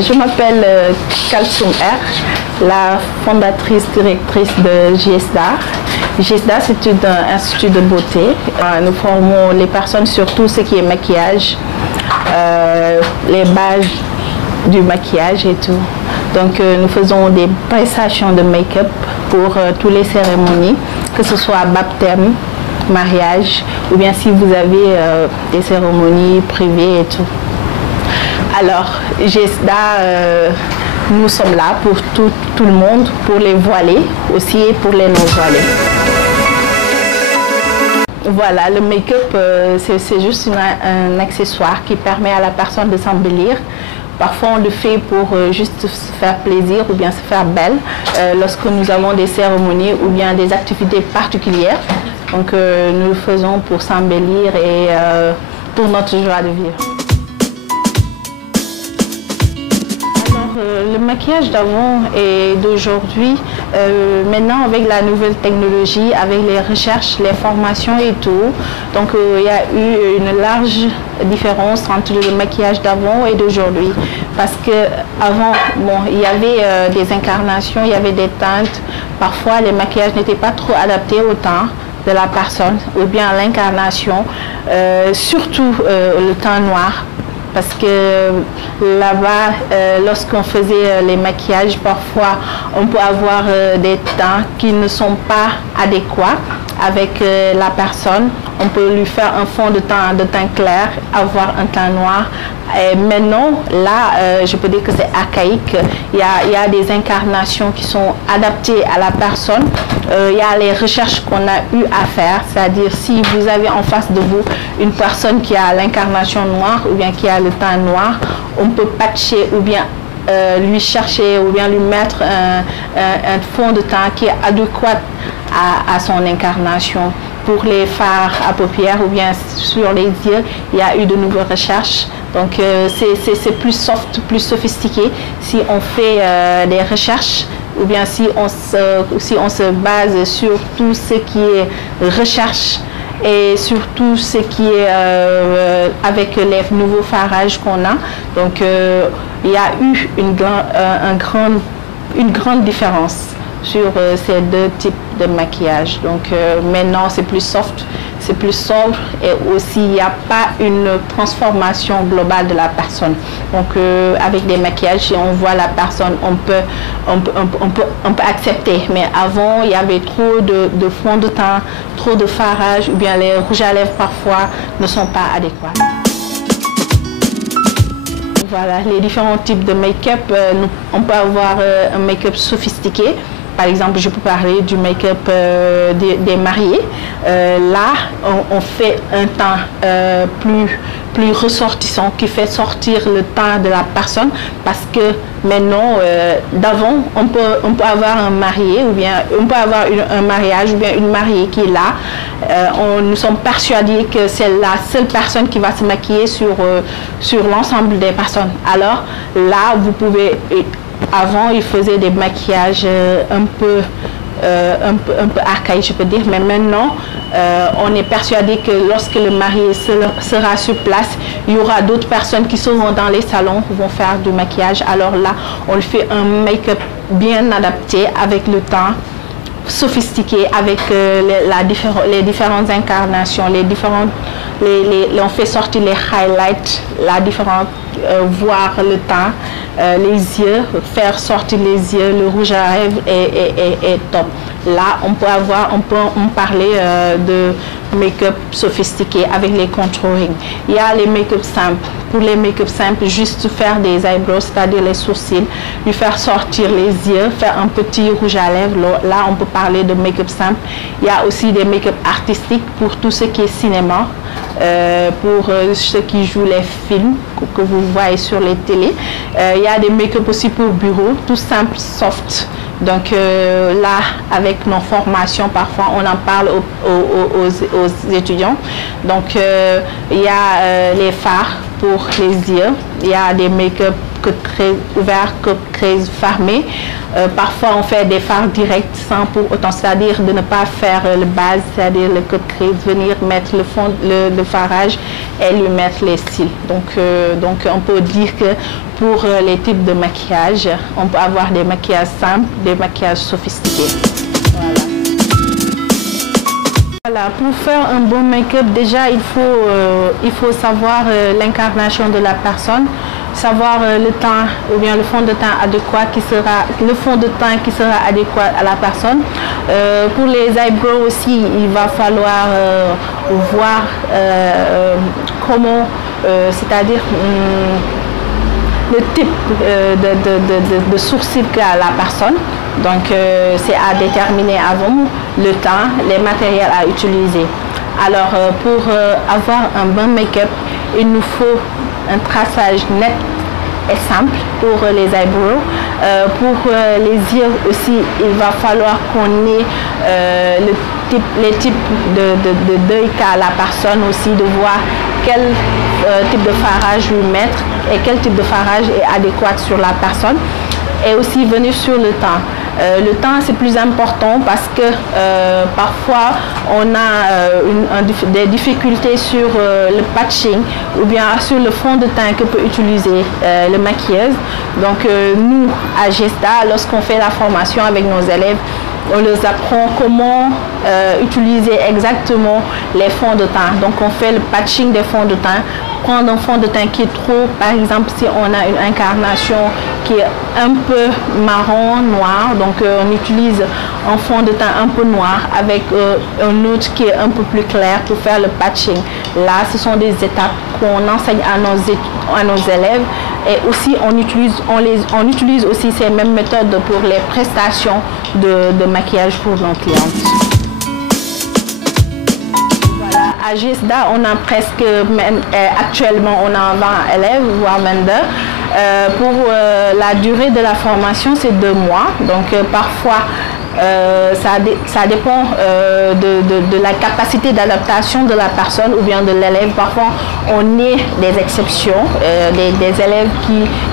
Je m'appelle Kalsoum R, la fondatrice directrice de JSDA. JSDA, c'est un institut de beauté. Nous formons les personnes sur tout ce qui est maquillage, les bases du maquillage et tout. Donc nous faisons des prestations de make-up pour toutes les cérémonies, que ce soit baptême, mariage, ou bien si vous avez des cérémonies privées et tout. Alors, JSDA, nous sommes là pour tout le monde, pour les voilés aussi et pour les non-voilés. Voilà, le make-up, c'est juste un accessoire qui permet à la personne de s'embellir. Parfois, on le fait pour juste se faire plaisir ou bien se faire belle lorsque nous avons des cérémonies ou bien des activités particulières. Donc, nous le faisons pour s'embellir et pour notre joie de vivre. Le maquillage d'avant et d'aujourd'hui, maintenant avec la nouvelle technologie, avec les recherches, les formations et tout, donc il y a eu une large différence entre le maquillage d'avant et d'aujourd'hui. Parce qu'avant, bon, il y avait des incarnations, il y avait des teintes. Parfois, les maquillages n'étaient pas trop adaptés au teint de la personne ou bien à l'incarnation, surtout le teint noir. Parce que là-bas, lorsqu'on faisait les maquillages, parfois on peut avoir des teints qui ne sont pas adéquats avec la personne. On peut lui faire un fond de teint clair, avoir un teint noir. Et maintenant, là, je peux dire que c'est archaïque. Il y a des incarnations qui sont adaptées à la personne. Il y a les recherches qu'on a eu à faire, c'est-à-dire si vous avez en face de vous une personne qui a l'incarnation noire ou bien qui a le teint noir, on peut patcher ou bien lui chercher ou bien lui mettre un fond de teint qui est adéquat à son incarnation. Pour les fards à paupières ou bien sur les yeux, il y a eu de nouvelles recherches. Donc c'est plus soft, plus sophistiqué si on fait des recherches ou bien si on se base sur tout ce qui est recherche et sur tout ce qui est avec les nouveaux farages qu'on a. Donc il y a eu une grande différence sur ces deux types de maquillage. Donc maintenant c'est plus soft, c'est plus sobre et aussi il n'y a pas une transformation globale de la personne. Donc avec des maquillages, si on voit la personne, on peut accepter. Mais avant, il y avait trop de fond de teint, trop de farage ou bien les rouges à lèvres parfois ne sont pas adéquats. Voilà, les différents types de make-up. On peut avoir un make-up sophistiqué. Par exemple, je peux parler du make-up des mariés. Là, on fait un teint plus ressortissant qui fait sortir le teint de la personne parce que maintenant, d'avant, on peut avoir un marié ou bien on peut avoir un mariage ou bien une mariée qui est là. Nous sommes persuadés que c'est la seule personne qui va se maquiller sur l'ensemble des personnes. Alors là, vous pouvez... Avant, ils faisaient des maquillages un peu archaïques, je peux dire, mais maintenant, on est persuadé que lorsque le marié sera sur place, il y aura d'autres personnes qui seront dans les salons, qui vont faire du maquillage. Alors là, on lui fait un make-up bien adapté avec le teint sophistiqué, avec les différentes incarnations, on fait sortir les highlights, voir le teint, les yeux, faire sortir les yeux, le rouge à lèvres est top. Là, on peut parler de make-up sophistiqué avec les contouring. Il y a les make-up simples. Pour les make-up simples, juste faire des eyebrows, c'est-à-dire les sourcils, lui faire sortir les yeux, faire un petit rouge à lèvres. Là, on peut parler de make-up simple. Il y a aussi des make-up artistiques pour tout ce qui est cinéma. Pour ceux qui jouent les films que vous voyez sur les télés. Il y a des make-up aussi pour bureau, tout simple, soft. Donc là, avec nos formations, parfois, on en parle aux étudiants. Donc il y a les fards pour les yeux, il y a des make-up code crease ouvert, code crease fermé. Parfois, on fait des fards directs sans pour autant, c'est-à-dire de ne pas faire le base, c'est-à-dire le code crease, venir mettre le fond, le farage et lui mettre les cils. Donc, on peut dire que pour les types de maquillage, on peut avoir des maquillages simples, des maquillages sophistiqués. Voilà, pour faire un bon make-up, déjà il faut savoir l'incarnation de la personne, savoir le teint ou bien le fond de teint adéquat qui sera adéquat à la personne. Pour les eyebrows aussi, il va falloir voir comment, c'est-à-dire le type de sourcil qu'a la personne. Donc c'est à déterminer avant le teint, les matériels à utiliser. Alors pour avoir un bon make-up, il nous faut un traçage net et simple pour les eyebrows. Pour les yeux aussi, il va falloir qu'on ait les types d'œil qu'a la personne aussi, de voir quel type de farage lui mettre et quel type de farage est adéquat sur la personne. Et aussi venir sur le teint. Le teint, c'est plus important parce que parfois on a des difficultés sur le patching ou bien sur le fond de teint que peut utiliser le maquilleuse. Donc nous, à Gesta, lorsqu'on fait la formation avec nos élèves, on leur apprend comment utiliser exactement les fonds de teint. Donc on fait le patching des fonds de teint. Prendre un fond de teint qui est trop, par exemple si on a une incarnation qui est un peu marron, noir, donc on utilise un fond de teint un peu noir avec un autre qui est un peu plus clair pour faire le patching. Là, ce sont des étapes qu'on enseigne à nos élèves et aussi on utilise aussi ces mêmes méthodes pour les prestations de maquillage pour nos clientes. À GESDA, on a presque, actuellement, on a 20 élèves, voire 22. Pour la durée de la formation, c'est 2 mois. Donc, parfois, ça dépend de la capacité d'adaptation de la personne ou bien de l'élève. Parfois, on est des exceptions, des élèves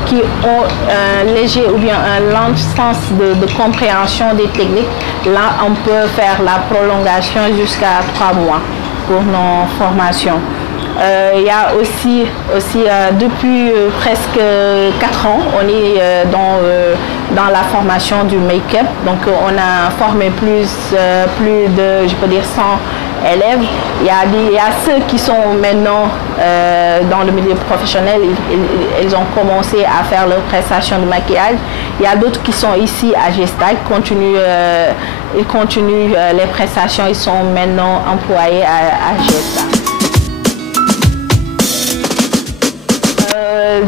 qui ont un léger ou bien un lent sens de compréhension des techniques. Là, on peut faire la prolongation jusqu'à 3 mois. Pour nos formations. Il y a aussi depuis presque 4 ans, on est dans la formation du make-up. Donc on a formé plus de, je peux dire, 100 élèves. Il y a ceux qui sont maintenant dans le milieu professionnel, ils ont commencé à faire leur prestation de maquillage. Il y a d'autres qui sont ici à Gesta, ils continuent les prestations, ils sont maintenant employés à Gesta.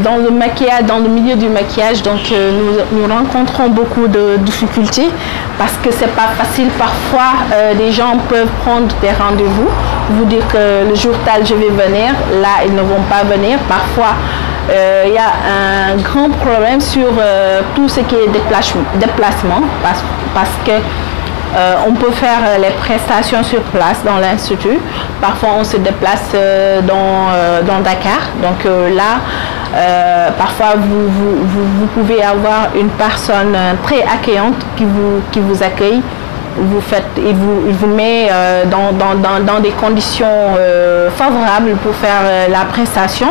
Dans le maquillage, dans le milieu du maquillage, donc nous rencontrons beaucoup de difficultés parce que c'est pas facile. Parfois, les gens peuvent prendre des rendez-vous, vous dire que le jour tel je vais venir, là ils ne vont pas venir. Parfois, il y a un grand problème sur tout ce qui est déplacement parce que on peut faire les prestations sur place dans l'institut. Parfois, on se déplace dans Dakar. Donc là, parfois, vous pouvez avoir une personne très accueillante qui vous accueille. Il vous met dans des conditions favorables pour faire la prestation,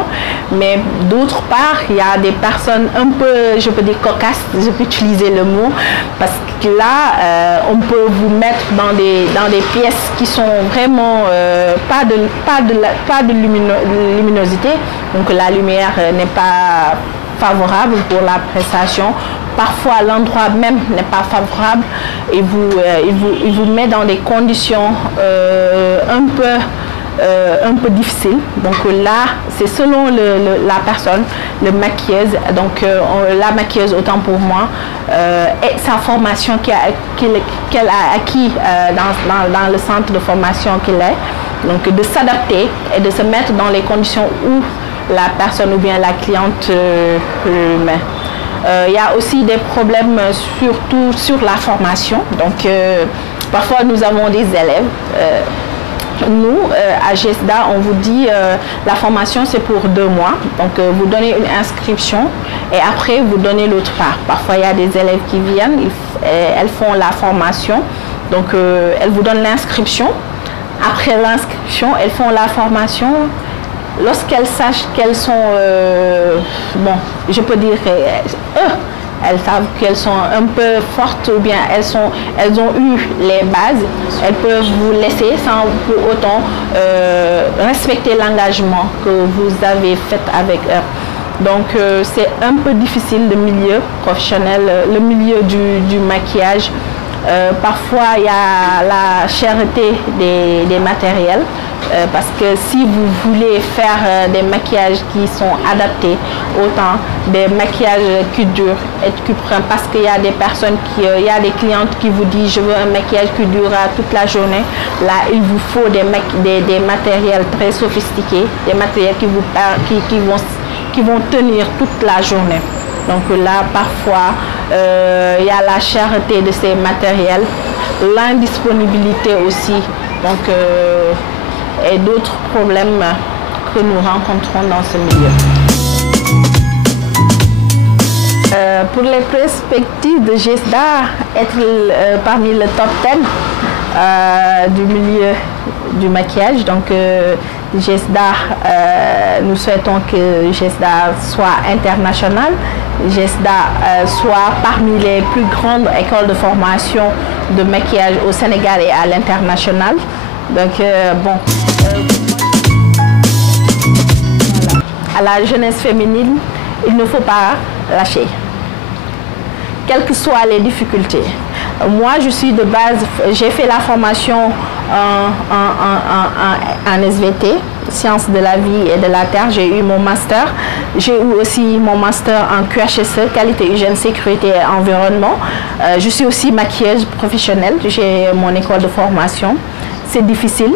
mais d'autre part, il y a des personnes un peu, je peux dire cocasses, je peux utiliser le mot, parce que là, on peut vous mettre dans des pièces qui sont vraiment pas de luminosité, donc la lumière n'est pas favorable pour la prestation. Parfois, l'endroit même n'est pas favorable et il vous met dans des conditions un peu difficiles. Donc là, c'est selon la personne, le maquilleuse, donc la maquilleuse autant pour moi, et sa formation qu'elle a acquis dans le centre de formation qu'il est. Donc de s'adapter et de se mettre dans les conditions où la personne ou bien la cliente le met. Il y a aussi des problèmes surtout sur la formation. Donc parfois nous avons des élèves nous, à GESDA, on vous dit la formation c'est pour 2 mois. Donc vous donnez une inscription et après vous donnez l'autre part. Parfois il y a des élèves qui viennent, elles font la formation. Donc elles vous donnent l'inscription. Après l'inscription, elles font la formation. Lorsqu'elles sachent qu'elles sont, bon, je peux dire, elles savent qu'elles sont un peu fortes ou bien elles ont eu les bases, elles peuvent vous laisser sans pour autant respecter l'engagement que vous avez fait avec eux. Donc c'est un peu difficile le milieu professionnel, le milieu du maquillage. Parfois il y a la cherté des matériels. Parce que si vous voulez faire des maquillages qui sont adaptés, autant des maquillages qui durent et qui prennent, parce qu'il y a des personnes il y a des clientes qui vous disent je veux un maquillage qui durera toute la journée. Là, il vous faut des matériels très sophistiqués, des matériels qui vont tenir toute la journée. Donc là, parfois, il y a la cherté de ces matériels, l'indisponibilité aussi. Donc, et d'autres problèmes que nous rencontrons dans ce milieu. Pour les perspectives de GESDA, être parmi le top 10 du milieu du maquillage, donc GESDA, nous souhaitons que GESDA soit international, GESDA soit parmi les plus grandes écoles de formation de maquillage au Sénégal et à l'international. Donc bon, voilà. À la jeunesse féminine, il ne faut pas lâcher, quelles que soient les difficultés. Moi, je suis de base, j'ai fait la formation en SVT, Sciences de la vie et de la terre. J'ai eu mon master. J'ai eu aussi mon master en QHSE, qualité, hygiène, sécurité et environnement. Je suis aussi maquilleuse professionnelle. J'ai mon école de formation. C'est difficile,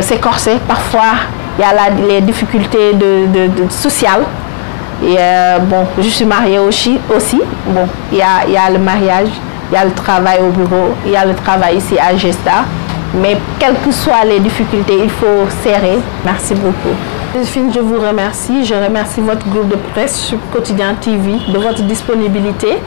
c'est corsé. Parfois, il y a les difficultés sociales. Et bon, je suis mariée aussi. Bon, il y a le mariage, il y a le travail au bureau, il y a le travail ici à GESDA. Mais quelles que soient les difficultés, il faut serrer. Merci beaucoup. Joséphine, je vous remercie. Je remercie votre groupe de presse Quotidien TV de votre disponibilité